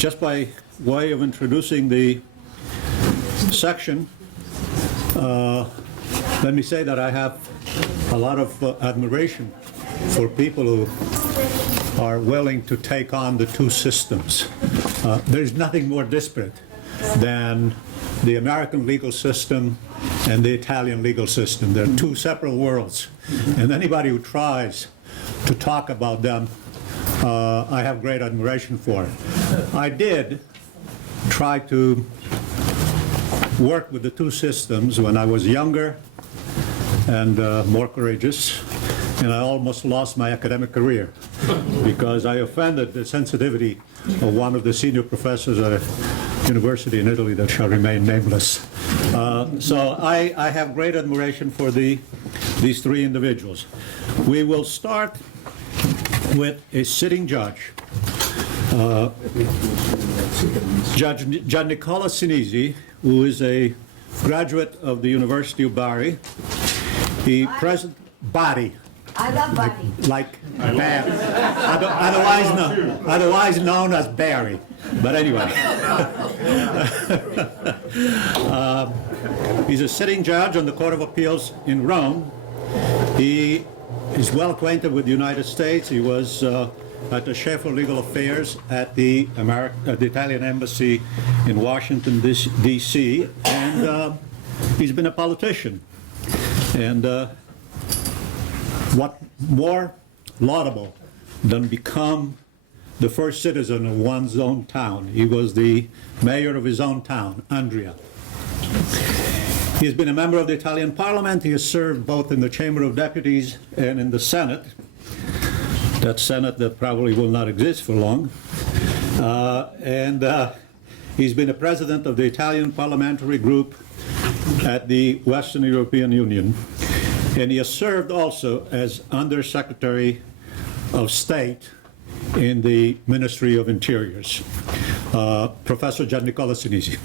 Just by way of introducing the section, let me say that I have a lot of admiration for people who are willing to take on the two systems. There's nothing more disparate than the American legal system and the Italian legal system. They're two separate worlds. And anybody who tries to talk about them, I have great admiration for. I did try to work with the two systems when I was younger and more courageous, and I almost lost my academic career because I offended the sensitivity of one of the senior professors at a university in Italy that shall remain nameless. So I have great admiration for these three individuals. We will start with a sitting judge. Judge Giannicola Sinisi, who is a graduate of the University of Bari. He present Bari. I love Bari. Like Barry. Otherwise known as Barry. But anyway. He's a sitting judge on the Court of Appeals in Rome. He is well acquainted with the United States. He was at the Chair for Legal Affairs at the Italian Embassy in Washington, D.C., and he's been a politician. And what more laudable than become the first citizen of one's own town? He was the mayor of his own town, Andria. He has been a member of the Italian Parliament. He has served both in the Chamber of Deputies and in the Senate. That Senate that probably will not exist for long. He's been a president of the Italian Parliamentary Group at the Western European Union. And he has served also as Under Secretary of State in the Ministry of Interiors. Professor Giannicola Sinisi.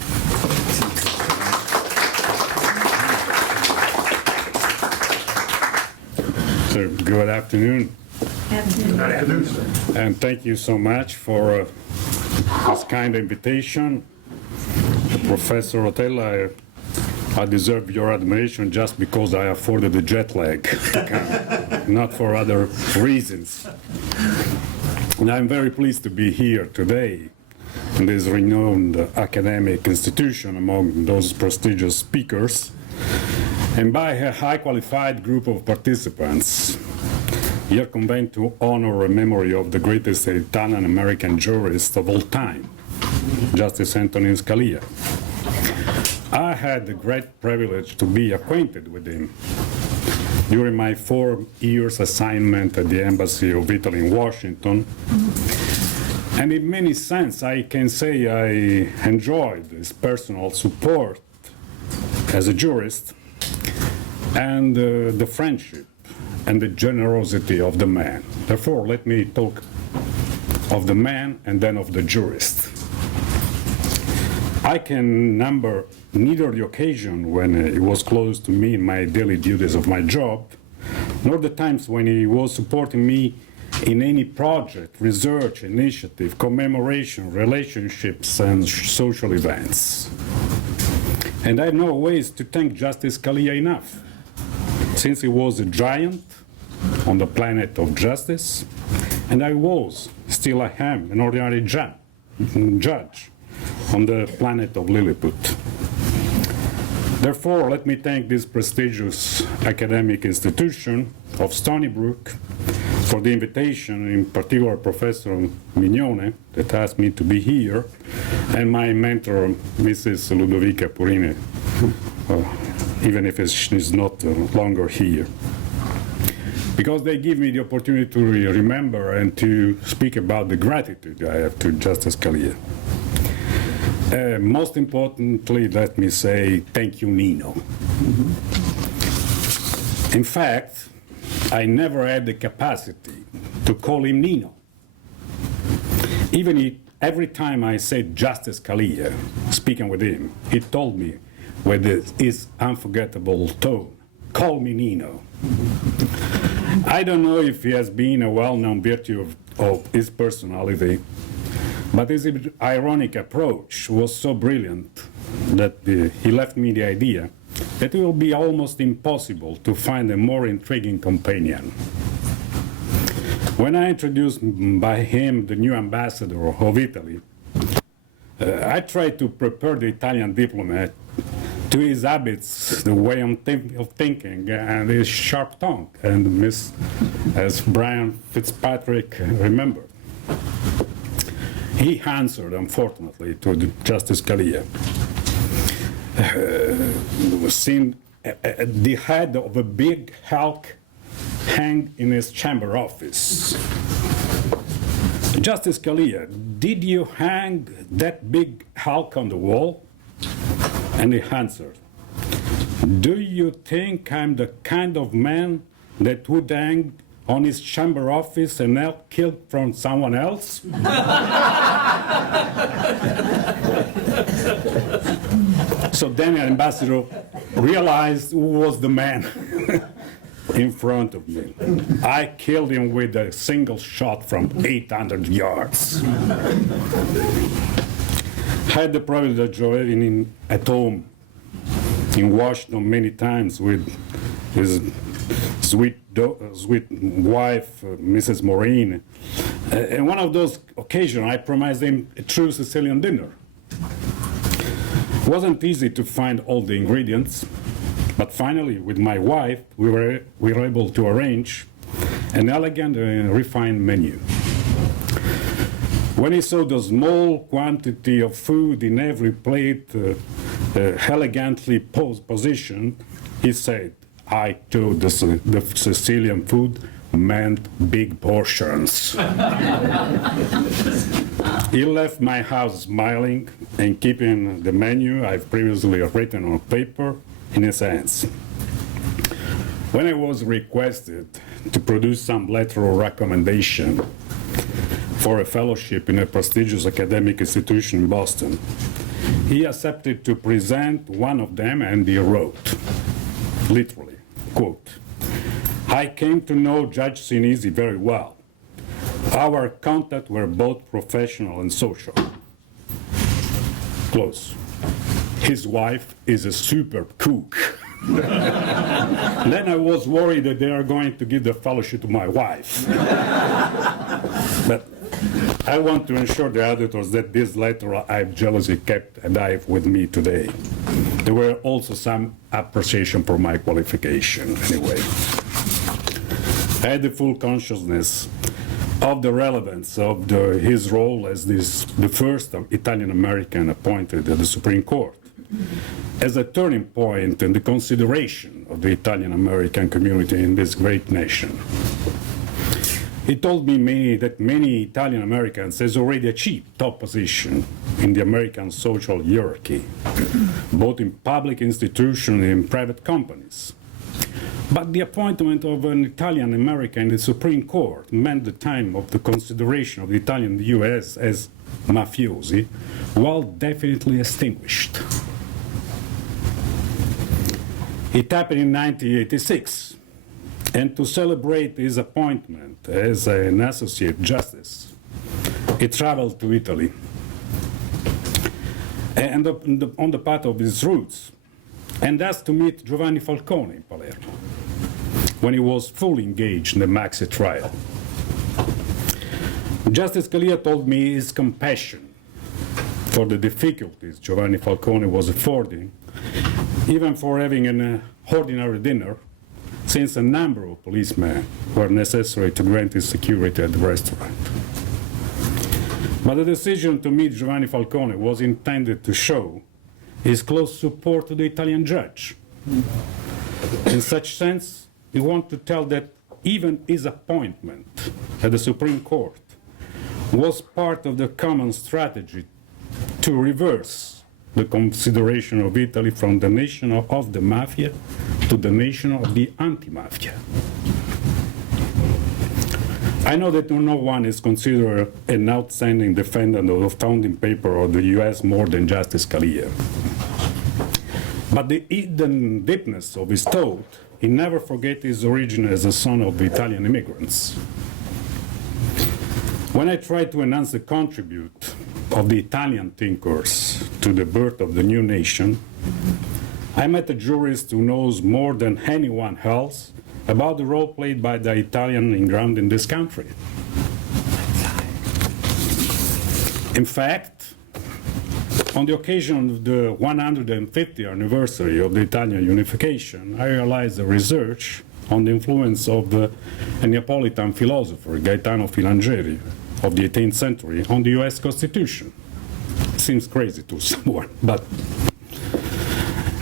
So, good afternoon. And thank you so much for this kind invitation. Professor Rotella, I deserve your admiration just because I afforded the jet lag to come, not for other reasons. And I'm very pleased to be here today in this renowned academic institution among those prestigious speakers, and by a high qualified group of participants, here convened to honor a memory of the greatest Italian-American jurist of all time, Justice Antonin Scalia. I had the great privilege to be acquainted with him during my 4 years assignment at the Embassy of Italy in Washington. And in many sense, I can say I enjoyed his personal support as a jurist and the friendship and the generosity of the man. Therefore, let me talk of the man and then of the jurist. I can number neither the occasion when he was close to me in my daily duties of my job, nor the times when he was supporting me in any project, research, initiative, commemoration, relationships, and social events. And I have no ways to thank Justice Scalia enough, since he was a giant on the planet of justice, and I was, still I am, an ordinary judge on the planet of Lilliput. Therefore, let me thank this prestigious academic institution of Stony Brook for the invitation, in particular Professor Mignone, that asked me to be here, and my mentor, Mrs. Ludovica Purini, even if she's not longer here. Because they give me the opportunity to remember and to speak about the gratitude I have to Justice Scalia. Most importantly, let me say thank you, Nino. In fact, I never had the capacity to call him Nino. Even every time I said Justice Scalia, speaking with him, he told me with his unforgettable tone, call me Nino. I don't know if he has been a well-known virtue of his personality, But his ironic approach was so brilliant that he left me the idea that it will be almost impossible to find a more intriguing companion. When I introduced by him the new ambassador of Italy, I tried to prepare the Italian diplomat to his habits, the way of thinking, and his sharp tongue, and as Brian Fitzpatrick remembered. He answered, unfortunately, to Justice Scalia. Seen the head of a big Hulk hang in his chamber office. Justice Scalia, did you hang that big Hulk on the wall? And he answered, do you think I'm the kind of man that would hang on his chamber office and help killed from someone else? So then the ambassador realized who was the man in front of me. I killed him with a single shot from 800 yards. I had the privilege of having at home in Washington many times with his sweet wife, Mrs. Maureen. And one of those occasions, I promised him a true Sicilian dinner. It wasn't easy to find all the ingredients, but finally, with my wife, we were able to arrange an elegant and refined menu. When he saw the small quantity of food in every plate elegantly positioned, he said, I thought the Sicilian food meant big portions. He left my house smiling and keeping the menu I've previously written on paper in his hands. When I was requested to produce some letter of recommendation for a fellowship in a prestigious academic institution in Boston, he accepted to present one of them, and he wrote, literally, quote, I came to know Judge Sinisi very well. Our contacts were both professional and social. Close. His wife is a superb cook. Then I was worried that they are going to give the fellowship to my wife. But I want to assure the auditors that this letter I've jealously kept alive with me today. There were also some appreciation for my qualification, anyway. I had the full consciousness of the relevance of his role as the first Italian-American appointed at the Supreme Court, as a turning point in the consideration of the Italian-American community in this great nation. He told me that many Italian Americans has already achieved top position in the American social hierarchy, both in public institutions and in private companies. But the appointment of an Italian American in the Supreme Court meant the time of the consideration of the Italian US as mafiosi, while definitely extinguished. It happened in 1986. And to celebrate his appointment as an associate justice, he traveled to Italy. And on the path of his roots, and asked to meet Giovanni Falcone in Palermo, when he was fully engaged in the Maxi trial. Justice Scalia told me his compassion for the difficulties Giovanni Falcone was affording, even for having an ordinary dinner, since a number of policemen were necessary to grant his security at the restaurant. But the decision to meet Giovanni Falcone was intended to show his close support to the Italian judge. In such sense, he wanted to tell that even his appointment at the Supreme Court was part of the common strategy to reverse the consideration of Italy from the nation of the mafia to the nation of the anti-mafia. I know that no one is considered an outstanding defendant of the founding paper of the US more than Justice Scalia. But the hidden deepness of his thought, he never forget his origin as a son of Italian immigrants. When I tried to enhance the contribute of the Italian thinkers to the birth of the new nation, I met a jurist who knows more than anyone else about the role played by the Italian immigrant in this country. In fact, on the occasion of the 150th anniversary of the Italian unification, I realized a research on the influence of a Neapolitan philosopher, Gaetano Filangieri, of the 18th century on the US Constitution. Seems crazy to someone, but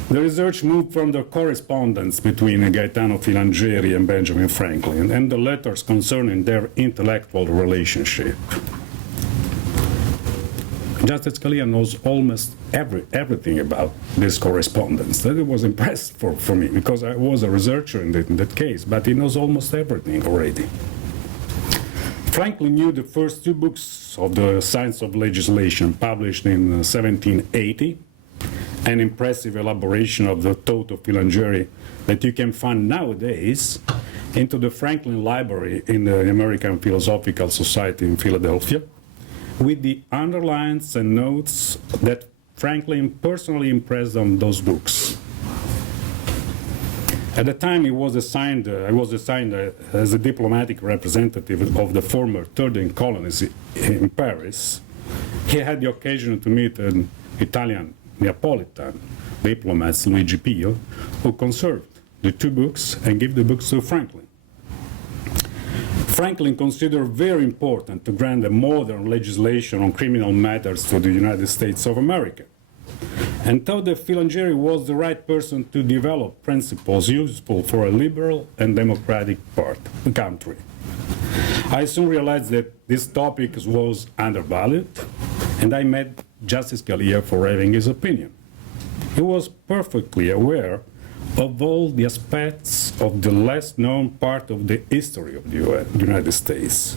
the research moved from the correspondence between Gaetano Filangieri and Benjamin Franklin and the letters concerning their intellectual relationship. Justice Scalia knows almost everything about this correspondence. That was impressive for me, because I was a researcher in that case, but he knows almost everything already. Franklin knew the first two books of the Science of Legislation, published in 1780, an impressive elaboration of the thought of Filangieri that you can find nowadays into the Franklin Library in the American Philosophical Society in Philadelphia, with the underlines and notes that Franklin personally impressed on those books. At the time I was assigned as a diplomatic representative of the former 13 colonies in Paris. He had the occasion to meet an Italian Neapolitan diplomat, Luigi Pio, who conserved the two books and gave the books to Franklin. Franklin considered very important to grant a modern legislation on criminal matters to the United States of America, and thought that Filangieri was the right person to develop principles useful for a liberal and democratic part of the country. I soon realized that this topic was undervalued, and I met Justice Scalia for having his opinion. He was perfectly aware of all the aspects of the less known part of the history of the United States,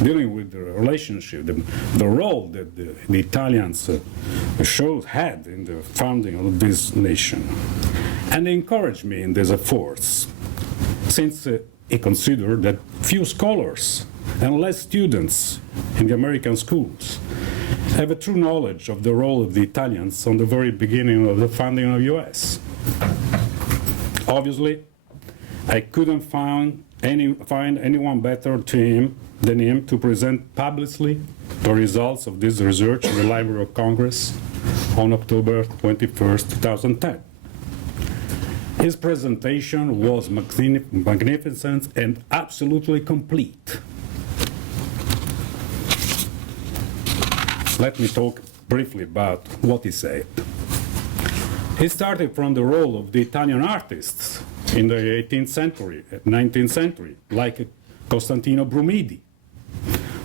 dealing with the relationship, the role that the Italians had in the founding of this nation. And he encouraged me in these efforts, since he considered that few scholars and less students in the American schools have a true knowledge of the role of the Italians on the very beginning of the founding of the US. Obviously, I couldn't find anyone better than him to present publicly the results of this research in the Library of Congress on October 21st, 2010. His presentation was magnificent and absolutely complete. Let me talk briefly about what he said. He started from the role of the Italian artists in the 18th century, 19th century, like Costantino Brumidi,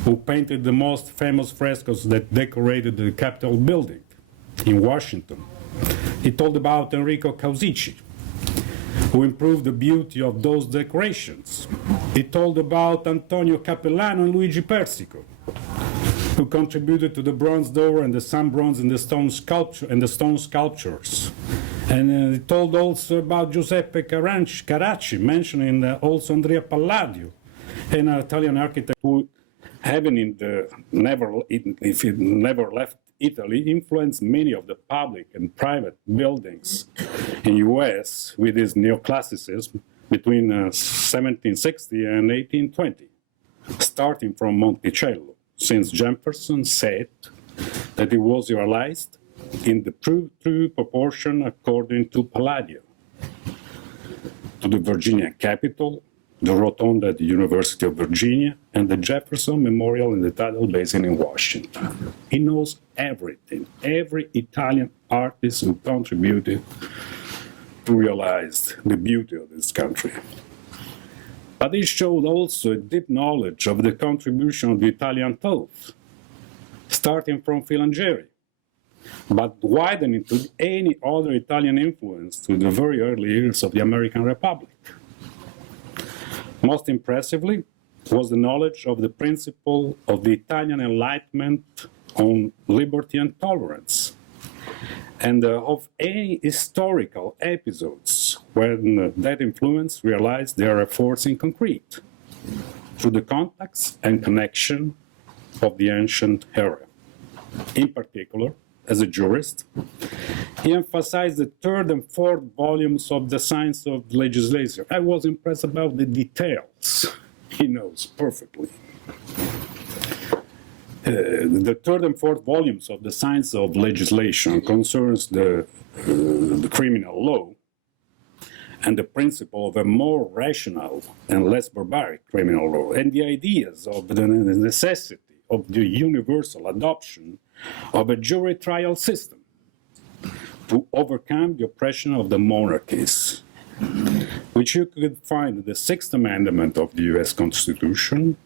who painted the most famous frescoes that decorated the Capitol building in Washington. He told about Enrico Causici, who improved the beauty of those decorations. He told about Antonio Capellano and Luigi Persico, who contributed to the bronze door and the sun bronze and the stone sculptures. And he told also about Giuseppe Carracci, mentioning also Andrea Palladio, an Italian architect who, if he never left Italy, influenced many of the public and private buildings in US with his neoclassicism between 1760 and 1820, starting from Monticello, since Jefferson said that it was realized in the true proportion according to Palladio, to the Virginia Capitol, the Rotonda at the University of Virginia, and the Jefferson Memorial in the Tidal Basin in Washington. He knows everything, every Italian artist who contributed to realize the beauty of this country. But he showed also a deep knowledge of the contribution of the Italian thought, starting from Filangieri, but widening to any other Italian influence to the very early years of the American Republic. Most impressively was the knowledge of the principle of the Italian Enlightenment on liberty and tolerance, and of any historical episodes when that influence realized their efforts in concrete, through the contacts and connection of the ancient era. In particular, as a jurist, he emphasized the third and fourth volumes of the science of legislation. I was impressed about the details. He knows perfectly. The third and fourth volumes of the science of legislation concerns the criminal law and the principle of a more rational and less barbaric criminal law, and the ideas of the necessity of the universal adoption of a jury trial system to overcome the oppression of the monarchies, which you could find in the Sixth Amendment of the US Constitution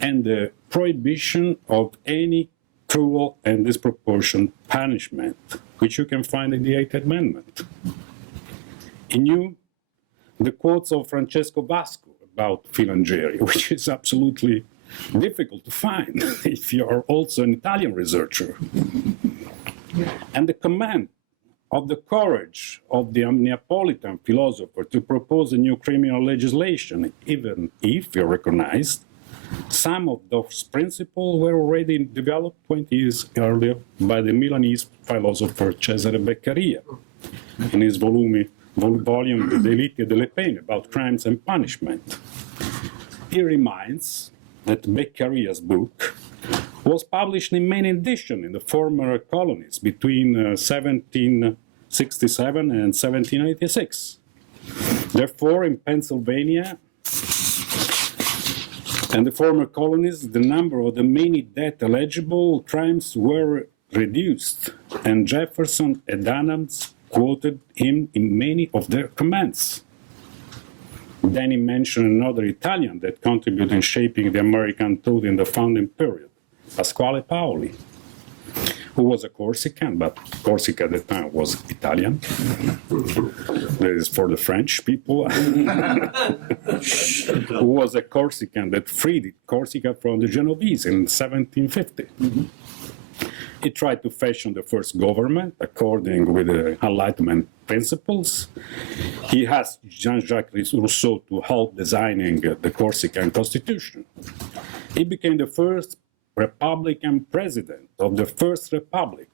and the prohibition of any cruel and disproportionate punishment, which you can find in the Eighth Amendment. He knew the quotes of Francesco Vasco about Filangieri, which is absolutely difficult to find if you are also an Italian researcher. And the command of the courage of the Neapolitan philosopher to propose a new criminal legislation, even if you recognized some of those principles were already developed 20 years earlier by the Milanese philosopher Cesare Beccaria in his volume De Delitti e delle Pene about crimes and punishment. He reminds that Beccaria's book was published in many editions in the former colonies between 1767 and 1786. Therefore, in Pennsylvania and the former colonies, the number of the many death-eligible crimes were reduced, and Jefferson and Adams quoted him in many of their comments. Then he mentioned another Italian that contributed in shaping the American thought in the founding period, Pasquale Paoli, who was a Corsican, but Corsica at the time was Italian. That is for the French people. Who was a Corsican that freed Corsica from the Genovese in 1750. He tried to fashion the first government according with the Enlightenment principles. He asked Jean-Jacques Rousseau to help designing the Corsican constitution. He became the first Republican president of the First Republic,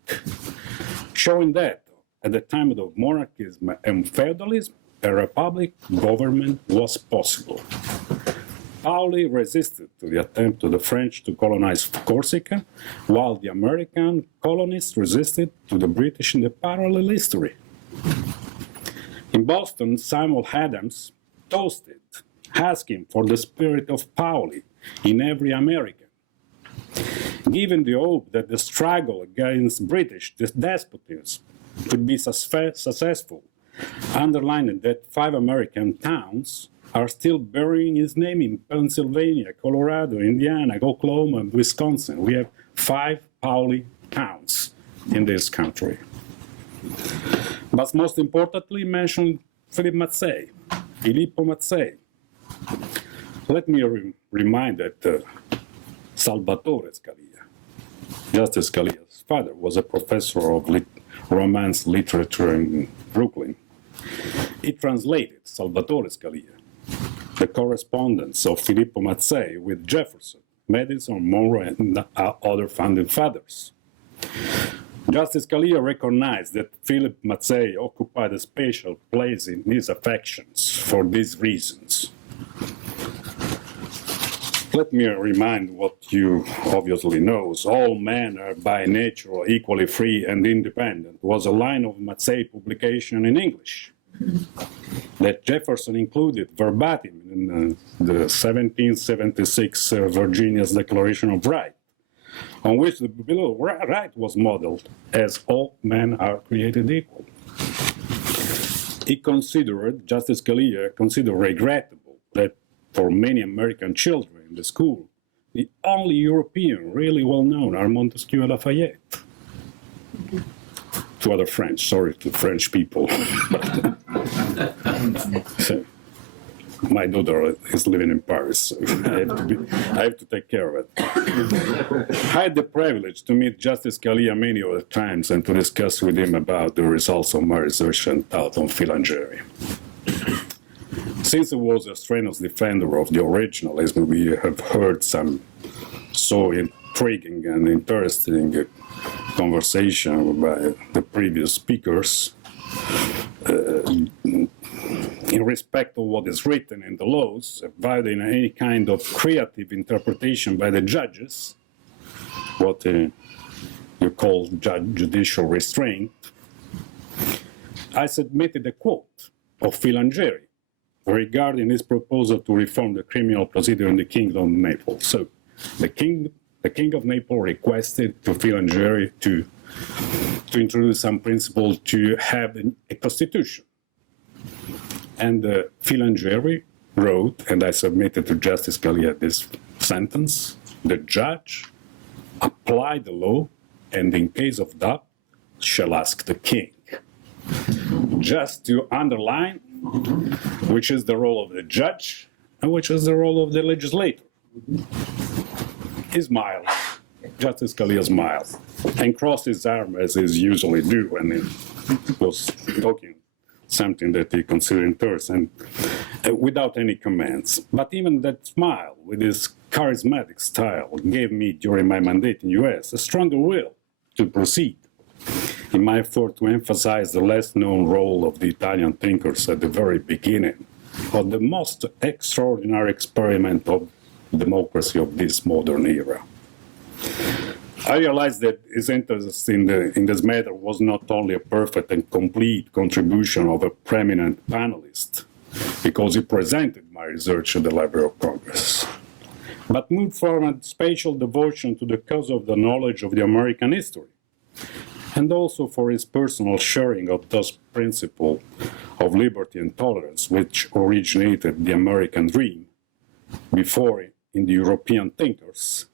showing that at the time of monarchism and feudalism, a republic government was possible. Paoli resisted to the attempt of the French to colonize Corsica, while the American colonists resisted to the British in the parallel history. In Boston, Samuel Adams toasted, asking for the spirit of Paoli in every American. Given the hope that the struggle against British despotism could be successful, underlining that 5 American towns are still bearing his name in Pennsylvania, Colorado, Indiana, Oklahoma, and Wisconsin. We have 5 Paoli towns in this country. But most importantly, mention Filippo Mazzei. Let me remind that Salvatore Scalia, Justice Scalia's father, was a professor of Romance literature in Brooklyn. He translated Salvatore Scalia, the correspondence of Filippo Mazzei with Jefferson, Madison, Monroe, and other founding fathers. Justice Scalia recognized that Philip Mazzei occupied a special place in his affections for these reasons. Let me remind what you obviously know. All men are by nature equally free and independent was a line of Mazzei publication in English that Jefferson included verbatim in the 1776 Virginia's Declaration of Right, on which the Bill of Rights was modeled as all men are created equal. Justice Scalia considered regrettable that for many American children in the school, the only European really well known are Montesquieu and Lafayette. To other French, sorry to French people. So, my daughter is living in Paris, so I have to take care of it. I had the privilege to meet Justice Scalia many other times and to discuss with him about the results of my research and thought on Filangieri. Since he was a strenuous defender of the originalism we have heard some so intriguing and interesting conversation by the previous speakers. In respect of what is written in the laws, avoiding any kind of creative interpretation by the judges, what you call judicial restraint, I submitted a quote of Filangeri regarding his proposal to reform the criminal procedure in the Kingdom of Naples. So, the King of Naples requested to Filangeri to introduce some principle to have a constitution. And Filangeri wrote, and I submitted to Justice Scalia this sentence: the judge apply the law, and in case of doubt, shall ask the king. Just to underline which is the role of the judge and which is the role of the legislator. He smiled. Justice Scalia smiled and crossed his arm as he usually do when he was talking something that he considered interesting, without any comments. But even that smile, with his charismatic style, gave me, during my mandate in the US, a stronger will to proceed in my effort to emphasize the less known role of the Italian thinkers at the very beginning of the most extraordinary experiment of democracy of this modern era. I realized that his interest in this matter was not only a perfect and complete contribution of a preeminent panelist, because he presented my research at the Library of Congress, but moved from a special devotion to the cause of the knowledge of the American history, and also for his personal sharing of those principles of liberty and tolerance which originated the American dream before in the European thinkers,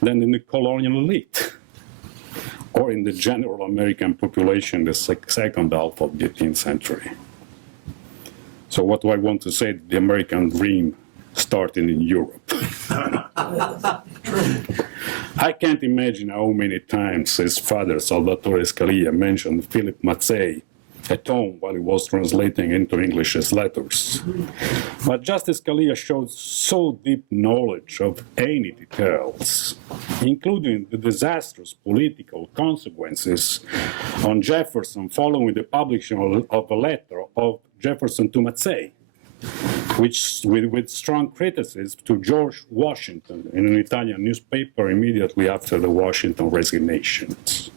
then in the colonial elite, or in the general American population in the second half of the 18th century. So what do I want to say? The American dream started in Europe. I can't imagine how many times his father, Salvatore Scalia, mentioned Philip Mazzei at home while he was translating into English his letters. But Justice Scalia showed so deep knowledge of any details, including the disastrous political consequences on Jefferson following the publishing of a letter of Jefferson to Mazzei, which with strong criticism to George Washington in an Italian newspaper immediately after the Washington resignations.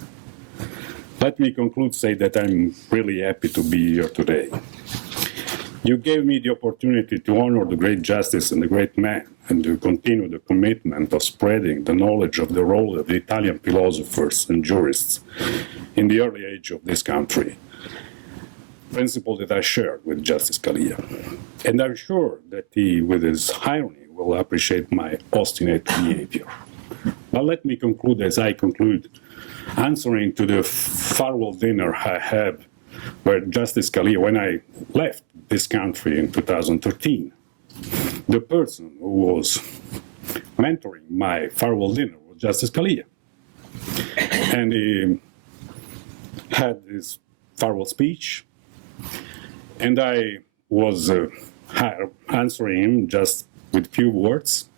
Let me conclude, say that I'm really happy to be here today. You gave me the opportunity to honor the great justice and the great man, and to continue the commitment of spreading the knowledge of the role of the Italian philosophers and jurists in the early age of this country, principle that I shared with Justice Scalia. And I'm sure that he, with his irony, will appreciate my obstinate behavior. But let me conclude as I conclude, answering to the farewell dinner I had where Justice Scalia, when I left this country in 2013, the person who was mentoring my farewell dinner was Justice Scalia. And he had his farewell speech, and I was answering him just with few words,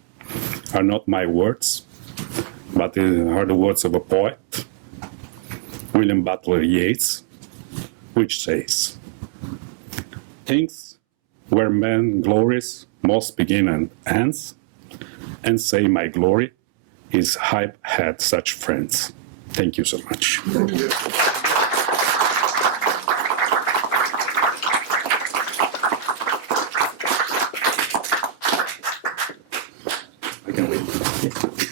are not my words, but are the words of a poet, William Butler Yeats, which says, "Things where man glories most begin and ends, and say my glory is I've had such friends." Thank you so much. Thank you. I can wait.